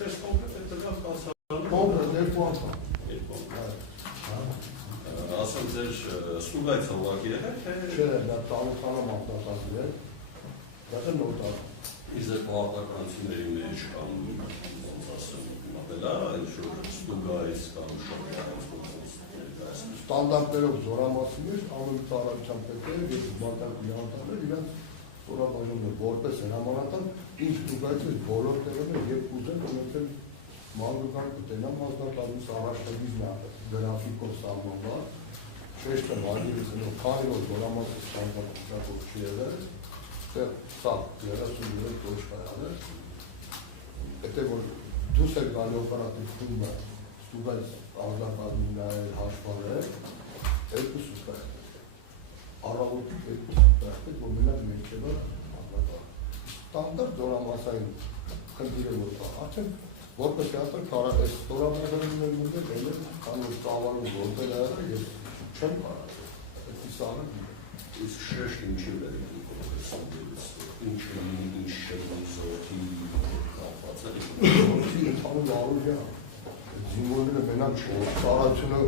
Չես կոնկրետ է դրավ կասարանում։ Կոնկրետ երկու անգամ։ Ասեմ ձեր ստուգայց հողակ եղել, թե… Չէ, դա տանութանը մակնատազր է, դա է նոր տան։ Իզեր պահարտականությունների մեջ կամ, ոնց ասեմ, մատելա, ինչ-որ ստուգայց կամ շոկայց Ստանդարտներով զորամասի մեջ ամենի ծառայության պետերը և բանտարկի անտարներ իրենց ստորաբաժանումներ որպես հրամանատար ինչ ստուգայց ես բոլոր տեղերներ և ուզեն ունեցել մանգուկան կտենամ մասնակալիս առաջնագիզն է գրաֆիկով սահմանված շեշտը վագիրից ընով քանի որ զորամասի ստանդարտիչակով չի եղել սա 33 ոչկայան է եթե որ դուս էր գալի օպերատիվ խումբը ստուգայց արձակալին նայել հաշվարել երկու սուկայ առավոտի երկու սուկայ որ մենակ մեջևը ստանդարտ զորամասային խնդիրը որ կա արդեն որպես ասել կարա այս ստորաբաժանումներ մուտել ելել քան որ ծավալում որտել է եւ չեմ կարող այդպես անը իսկ շեշտ ինչի վեր ինչ շեշտի կապված է ընդհանուր առօրյա զինվորները մենակ ծառայությունը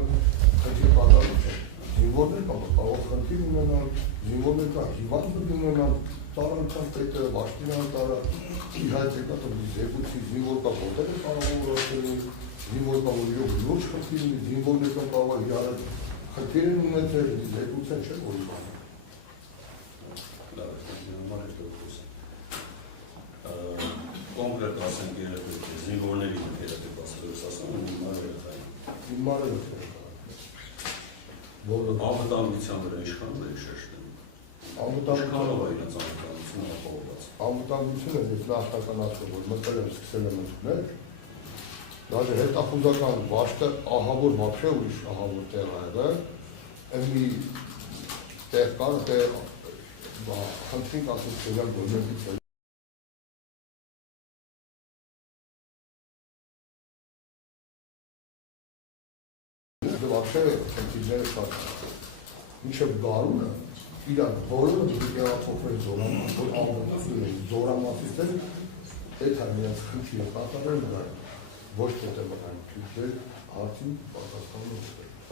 խնդիր կատարում չէ զինվորներ կարող խնդիր ունենալ զինվորներ կա հիվանդ ունենալ ծառայության պետը պաշտոնատարը իհայտ եկա զեկուցի զինվոր կա որտեղ է կարող զինվոր կա որ իրոք լուրջ խնդիր ունի զինվորներ կա կարող իրար խնդիր են ունեցել զեկուցեն չէ որ կոնկրետ ասենք երեխեք զինվորների երեխեք ասել ես ասում հիմարը անվտանգության վրա իշխան է շեշտում անվտանգությունով է իրենց անվտանգությունը ապահովված անվտանգությունը ես նախնականացնում որ մտել եմ սկսել եմ ընդունել դաժե հետախուզական վաշտը ահավոր вообще ուրիշ ահավոր տեղ ա եղել այն մի տեղ կար թե խնդրին ասոցիալ գորմենտից вообще խնդիրները շատ մինչև գարունը իրար բոլորը դուք տեղափոխվել զորամաս, որ անվտանգ զորամասից էլ այդ հայտնած խնդիրը կատարել նրա ոչ թե մտան քիչ հարցին պատասխանը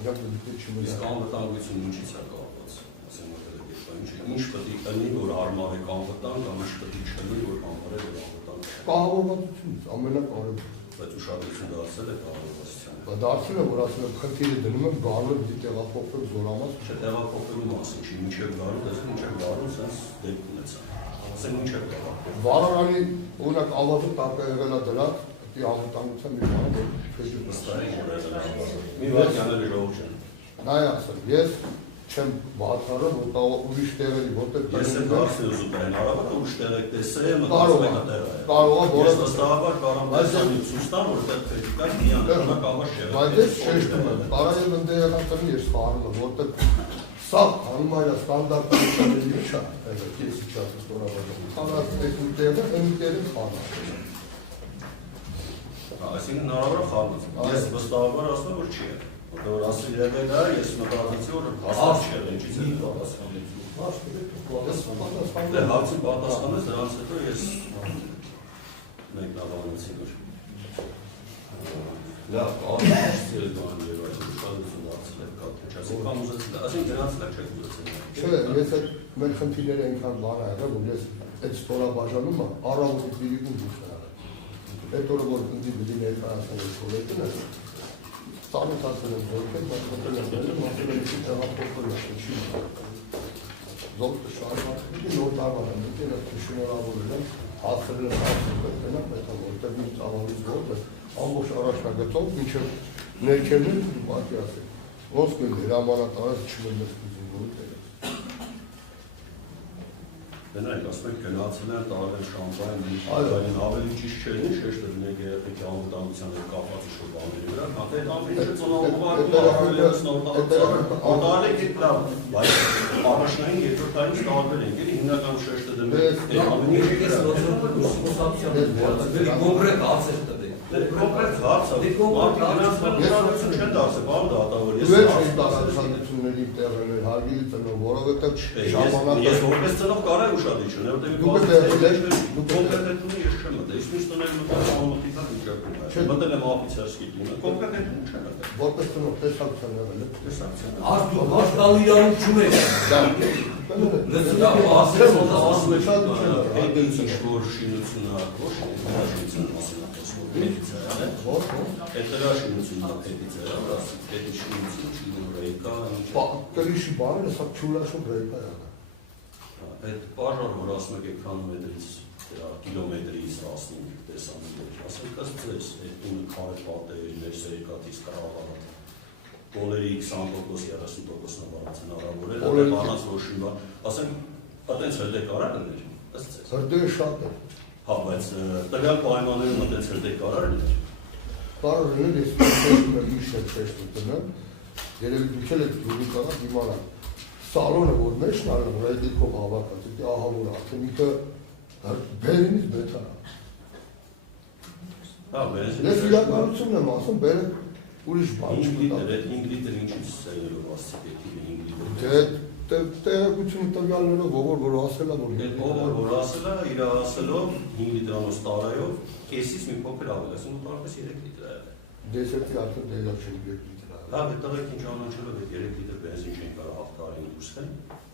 հրապ դուք չմնա իսկ անվտանգությունը ինչից է կապված ասեմ ինչ պետք է լինի որ հարմարեք անվտանգ կամ ինչ պետք է չլինի որ անհարմար անվտանգ կառավարությունից ամենակարևորը բայց ուշադրություն դարձել է կառավարության դարձել է որ ասում եմ խնդիրը դնում եմ գարունը պիտի տեղափոխվեք զորամաս չէ տեղափոխելու մասին չի մինչև գարուն դες մինչև գարուն sense դեպք ունեցա ասեմ մինչև տեղափոխվեք վարարանի օրինակ ավազը տակը եղել է դրանք պիտի անվտանգության մի բան որ քեզ վստահ եմ մի վատ յանել ժողով չեն նայ ասեմ ես չեմ բացառում որ կարող ուրիշ տեղերի որտեղ ես եմ դարձել ուզում այն արաբը ուրիշ տեղեք տեսել եմ կարող է որը վստահաբար կարող եմ ցույցտան որ դա քրիտիկա միանշանակ ավար չէ բայց ես շեշտում եմ կարող եմ ընդդեմ ես խառնում որտեղ սա անմայր ստանդարտների չէ այդ քեսի չա ստորաբաժանում խառած այդ տեղը այնտեղի խառնում այսինքն հնարավոր է խառնած ես վստահաբար ասում որ չի որ ասել եղել է ես մտածեցի որ հասած չէ ինչից է պատասխանեցի դե հարցի պատասխանես դրանց հետո ես մեկնաբանեցի որ լավ ասել բան եւ այս ուշադրություն դարձել եք կապչացի կամ ուզեցի ասենք դրանց էլ չեք ուզեցել չէ ես այդ մեր խնդիրները այնքան բան ա եղել որ ես այդ ստորաբաժանումը առավոտի դիրիկում դուրս այդ օրը որ ինձ դի ներկայացնել կոլեկտն է ծանոթացել եմ որքան մտածել եմ մտածել եմ ինչ տեղափոխվել է չի զորքը շարունակել նոր տարվան դիտել եմ շնորհավորել եմ հասցրել եմ հասցնել պետք է որտեղ մի ծավալից որտեղ ամբողջ առաջնագծով մինչև ներքևն ուղղակի ասել ոնց կը հրամանատարած չմնացի որի տեղ Դրանք ասում են գնացել են տարել շամպայն, այլն ավելի ճիշտ չէ, շեշտը դնեք երեխեքի անվտանգության հետ կապված ինչ-որ բաների վրա, հատե այդ ամենը ծնողողարկում ավելի արտարեք էդ լավ, բայց առաջնային երկրորդայինից տարբեր ենք, էլի հիմնական շեշտը դնեք այդ ամենի կոնկրետ հարցեր տվեք։ Կոնկրետ հարց է։ Մարդիկ չեն դարձել, բան դատավոր։ Ես չեմ տարածությունների տեղեր հարգելի ծնող, որովհետև ժամանակ ես որպես ծնող կարող ուշադրի չունեմ, որտեղ կոնկրետությունը ես չեմ մտել։ Իսկ միշտ ունել մտածողի վիճակում է։ Մտել եմ օֆիցիալսկի դիմը, կոնկրետություն չեմ մտել։ Որպես ծնող տեսակցության եղել է։ Տեսակցության։ Հաշտալու իրավունք չունեք։ Ասում եք պետություն որ շինությունն ոչ շինություն հետերաշինությունն պետիցիա է, պետիշինություն չինուրեյկա Կրիշի բանը սա չուրաշում ռեյկա է։ Այդ բաժան, որ ասում եք էկրանոմետրից, կիլոմետրից 15 տեսանիներ, ասենք ըստ ձեզ, այդ տունը քարե պատերի, ներսերիկատից կրավարատ, բոլերի 20%, 30%-ն վարած հնարավոր է, բանած որ շինվա, ասենք, այդենց հրդեկ արար էր, ըստ ձեզ։ Հրդեգը շատ է։ Հա, բայց տվյալ պայմաններում այդպես հրդեկ արար էր։ Կարող է ես տեսնում եմ իշը տեսնում տնեմ, երևի դուք էլ եք դուրի կարող իմանալ։ Սալոնը որ մեջն արել, որ այդ դիքով հավաքած, դա ահա որ արդեն ինքը բերինից բետա։ Հա, բերինից։ Ես իրականությունն եմ ասում, բերը ուրիշ բան չկա։ 5 լիտր ինչից սայլով ասցիք, 5 լիտր։ Տեղեկությունը տվյալներով որ ասել է, որ ասել է, իր ասելով 5 լիտրանոց տարայով, կեսից մի փոքր ավել, ասում տարպես 3 լիտր է եղել։ Դեսերտի արդեն դելակ չեն 3 լիտր է։ Հա, տղեկ ինչ անանչելով այդ 3 լիտր բենզին չեն կարող հաղթարին դուրս խեն,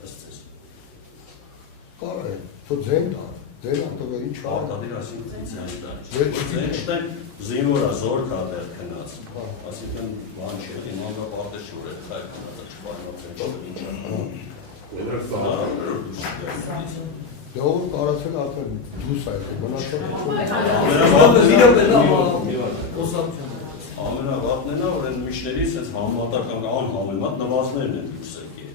ըստ ձեզ։ Կարող է, թո ձեն տա, ձեն ատովը ինչ է։ Արտադիր ասինքն ձեն տա։ Ձեն չտեն զինվորա զոր կա դեր քնած։ Ասինքն բան չէ, իմանա պարտեզ չուր է խայր քնած, չպայմանացել ինչ է։ Դեով կարացել արդեն դուս այլ է, մնացել ամենավատն է նա, որ են միշներից այս համատական անհամեմատ նվազներն են դուրս եկել։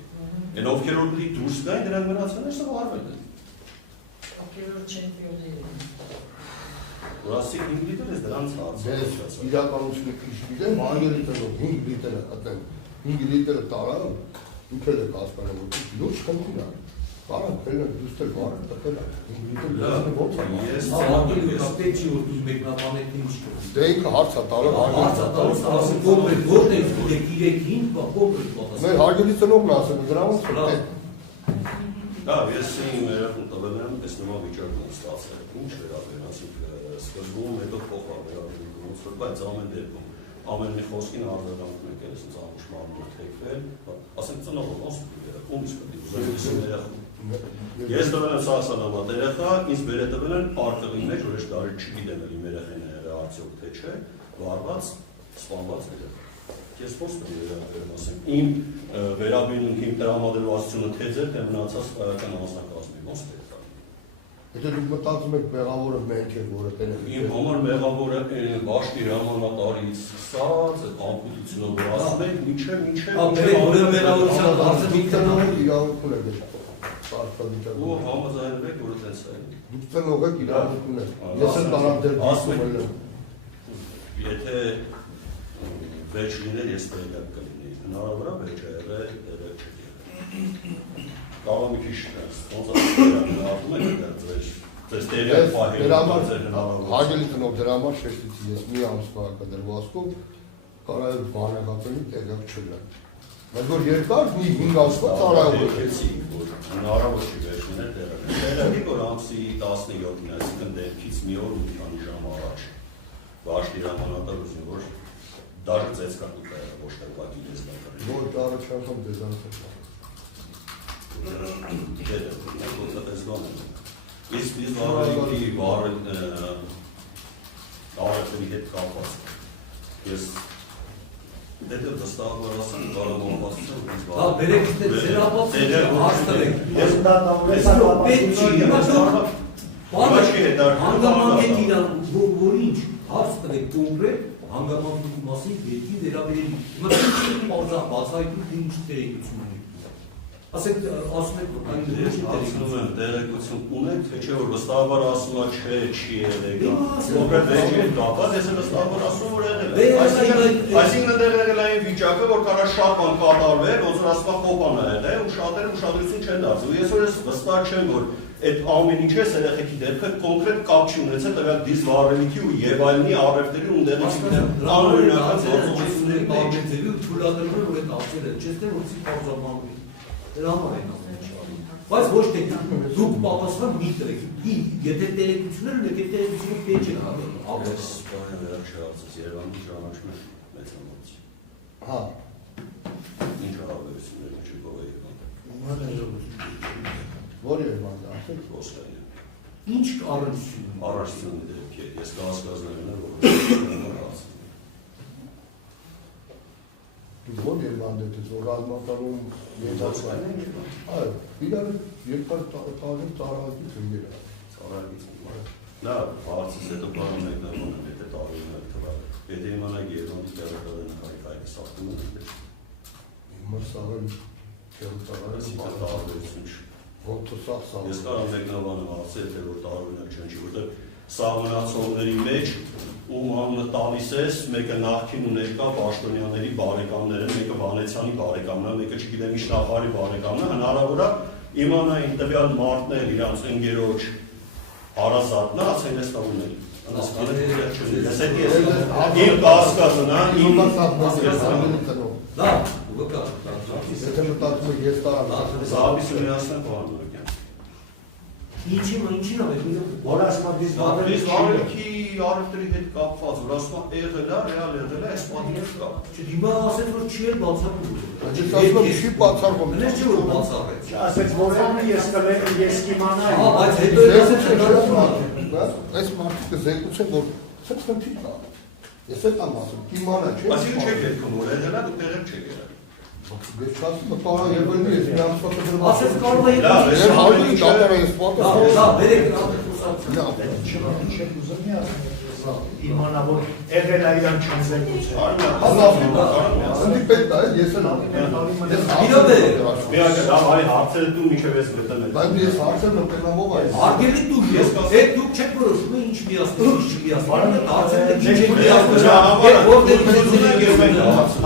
Են ովքեր որ պիտի դուրս գային, դրանք մնացել են սավարվել են։ Ովքեր չեմպիոններ են։ Որ ասիկ 5 լիտր ես դրանց Ես իրականությունը քիչ գիտեմ, անգելի տնով 5 լիտրը ատեն, 5 լիտրը տարավ, ինքել եք ասպանը, որ լուչ խնդիր է, կարան կելն դուստել բարը տպել է, 5 լիտր ոնց է։ Ես Ավատել կապտեկ չի, որ դուզ մեկնաբանեք ինչ կորում։ Դե ինքը հարց է տալը, Հարց է տալիս, ասում կոմպրետ, որտեղ գիտեք 3-5, բա կոմպրետ պատասխան։ մեր հարգելի ծնողն ասում, դրա ոնց է։ Դա ես իմ երախում տվել եմ, այս նման վիճակում ստացել, ինչ վերաբերն, ասիկ սկզբում հետո փոխա վերաբերում ոնց որ, բայց ամեն դեպքում ամեն մի խոսքին արձագանքում եք էլ ասենց ամուշ մարմնով թեքվել, ասենք ծնողը ոնց ում իսկ պետք է ուզում երախում։ Ես տվել եմ սահսանամատ երեխա, ինձ վեր է տվել են պարկղի մեջ, որ ես դարի չգիտեմ էլ իմ երեխեն է արդյոք թե չէ, վարված, սպանված երեխա։ Ես ոնց պետք է վերաբերեմ, ասենք, իմ վերաբերմունքի, իմ տրամադրվածությունը թե ձեր, թե մնացած հայական անձնակազմի, ոնց պետք է։ Եթե դուք մտածում եք մեղավորը մենք ենք, որը տենեք։ Իմ համար մեղավորը բաշտի հրամանատարից սկսած, այդ ամպուտությունով որ ասում եք, ու համաձայնվեք, որ այդպես է։ Դուք ծնող եք իրավունք ունեք։ Ես էլ տարավ դեր ասում եմ։ Եթե վեճ լիներ, ես տեղյակ կլինեի։ Հնարավոր է վեճը եղել, տեղյակ չեղել։ Կարող մի քիչ ոնց ասում եք ձեզ տեղյակ պահել ձեր հնարավոր։ Հարգելի ծնող, դրա համար շեշտեցի ես մի ամսվա կդրվածքով կարող է բանեղացնի տեղյակ չլինի։ Բայց որ երկար մի 5 ամսվա ծառայում եկեցի, որ հնարավոր չի վեճ լինել տեղյակ։ Տեղյակի որ ամսի 17-ին, այսինքն դեպքից մի օր ու մի քանի ժամ առաջ բաշտի հրամանատար ուզում որ դաժը ծեցկատուկ է ոչ թե ուղղակի լեզվակը։ Որ առաջ անգամ դեզանց է։ Իսկ բարելիքի բարելիքի հետ կապված ես դեպի վստահաբար ասեմ կարողացում Հա, բերեք ձեր ապացույցը հաստատեք։ Ես դա պետք չի, հանգամանքեք իրան, որ ինչ, հարց տվեք կոնկրետ, հանգամանքի մասին երկին վերաբերելի։ Հիմա բացահայտում ինչ տեղեկություն ունի։ Ասեք, ասում եք, ասում եմ, տեղեկություն ունեք, թե չէ որ վստահաբար ասում է չէ, չի եղել։ Կոնկրետ վեճի հետ կապված, ես վստահաբար ասում որ եղել է։ Այսինքն դեռ եղել է այն վիճակը, որ կարա շատ բան կատարվել, ոնց որ ասում է կոպան է եղել, ու շատերը ուշադրություն չեն դարձնում։ Ես որ ես վստահ չեմ, որ այդ ամեն ինչը երեխեքի դեպքը կոնկրետ կապ չի ունեցել տվյալ դիզ վառելիքի ու եւ այլնի առևտրի ու ընդդեղի անօրինական գործողությունների մեջ։ Ձևի ու թույլատրվում է որ այդ ափսերը չես թե որցի պարզաբանում։ Դրա համար են ամեն ինչ անում։ Բայց ոչ թե դուք պատասխան մի տրեք։ Եթե տեղեկությունները եք այդ տեղեկությունը պետք է հավելել։ Ապես բանը վերջացած Երևանի ճանաչում է մեծամասնություն։ Հա։ Ինչ հարաբերություններ ունի Երևան։ Որ Երևանն է, ասեք Ոսկայը։ Ինչ առնչություն։ Առաջնային դեպքի հետ ես կասկածներն եմ որ Որ Երևանն է, որ ռազմականում ներդասական է։ Այո, իրար երկար տարի ծառայից ընկեր է։ Ծառայից։ Նա հարցից հետո բանը մեկնաբանում է եթե տարօրինակ թվալ։ Եթե իմանայք Երևանի տեղակայության հայկայից սախտում է։ Հիմա սաղել Այսինքն տարբերություն չի։ Ոնց սա։ Ես կարող մեկնաբանում ասել, թե որ տարօրինակ չեն չի, որտեղ սահմանացողների մեջ ում անունը տալիս ես, մեկը նախքին ու ներկա Պաշտոնյաների բարեկամներ են, մեկը Վանեցյանի բարեկամն է, մեկը չգիտեմ ինչ նախարարի բարեկամն է, հնարավոր է իմանային տվյալ մարդներ իրանց ընկերոջ հարազատն է, ասեն ես տավունել։ Իմ կասկածն է, իմ Դա, ուղղակա։ Եթե մտածում եք ես տարան։ Զահաբիսունյանցն պարոն Ինչին է, որ ասում է վարելիքի առևտրի հետ կապված, որ ասում է եղել է, ռեալ եղել է, այս պատիվ կա։ Հիմա ասեց որ չի էլ բացառում։ Ես ասում եմ չի բացառվում։ Մենես չի որ բացառեց։ Ասեց որոնը ես կիմանայի։ Հա, բայց հետո ասեց Այս մարդիկը զեկուցեն, որ սա խնդիր կա։ Ես այդ եմ ասում, կիմանա չէ։ Այսինքն չեք երգում, որ եղել է, դուք տեղեր չեք եղել։ Ես չասում եմ, տարան եղելնի ես մի ամսվա կդրում։ ասեց կարող է Ես հալու դատար ես պատասխան։ Դա բերեք Չեք ուզում մի ասել։ Իմանա որ եղել է իրան չեմ զեկուցել։ Սնդի պետք է, ես են անեմ։ Իրոք է։ Միակը դա այ հարցերը դու միջև ես գտնել։ Բայց ես հարցերն ընկնամով այս։ Արգելի դուք ես, այդ դուք չեք որոշում ինչ միացնել, ինչ չմիացնել, հարցերը ինչ են միացնել, այդ որտեղ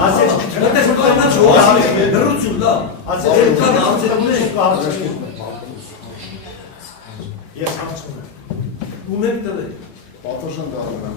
Ասեց Դες կանա չոհասի, դրություն դա։ Ասեց կան հարցերներ։ Ես հարցում եմ։ Ունեք տվել։ Պատասխան դառնա։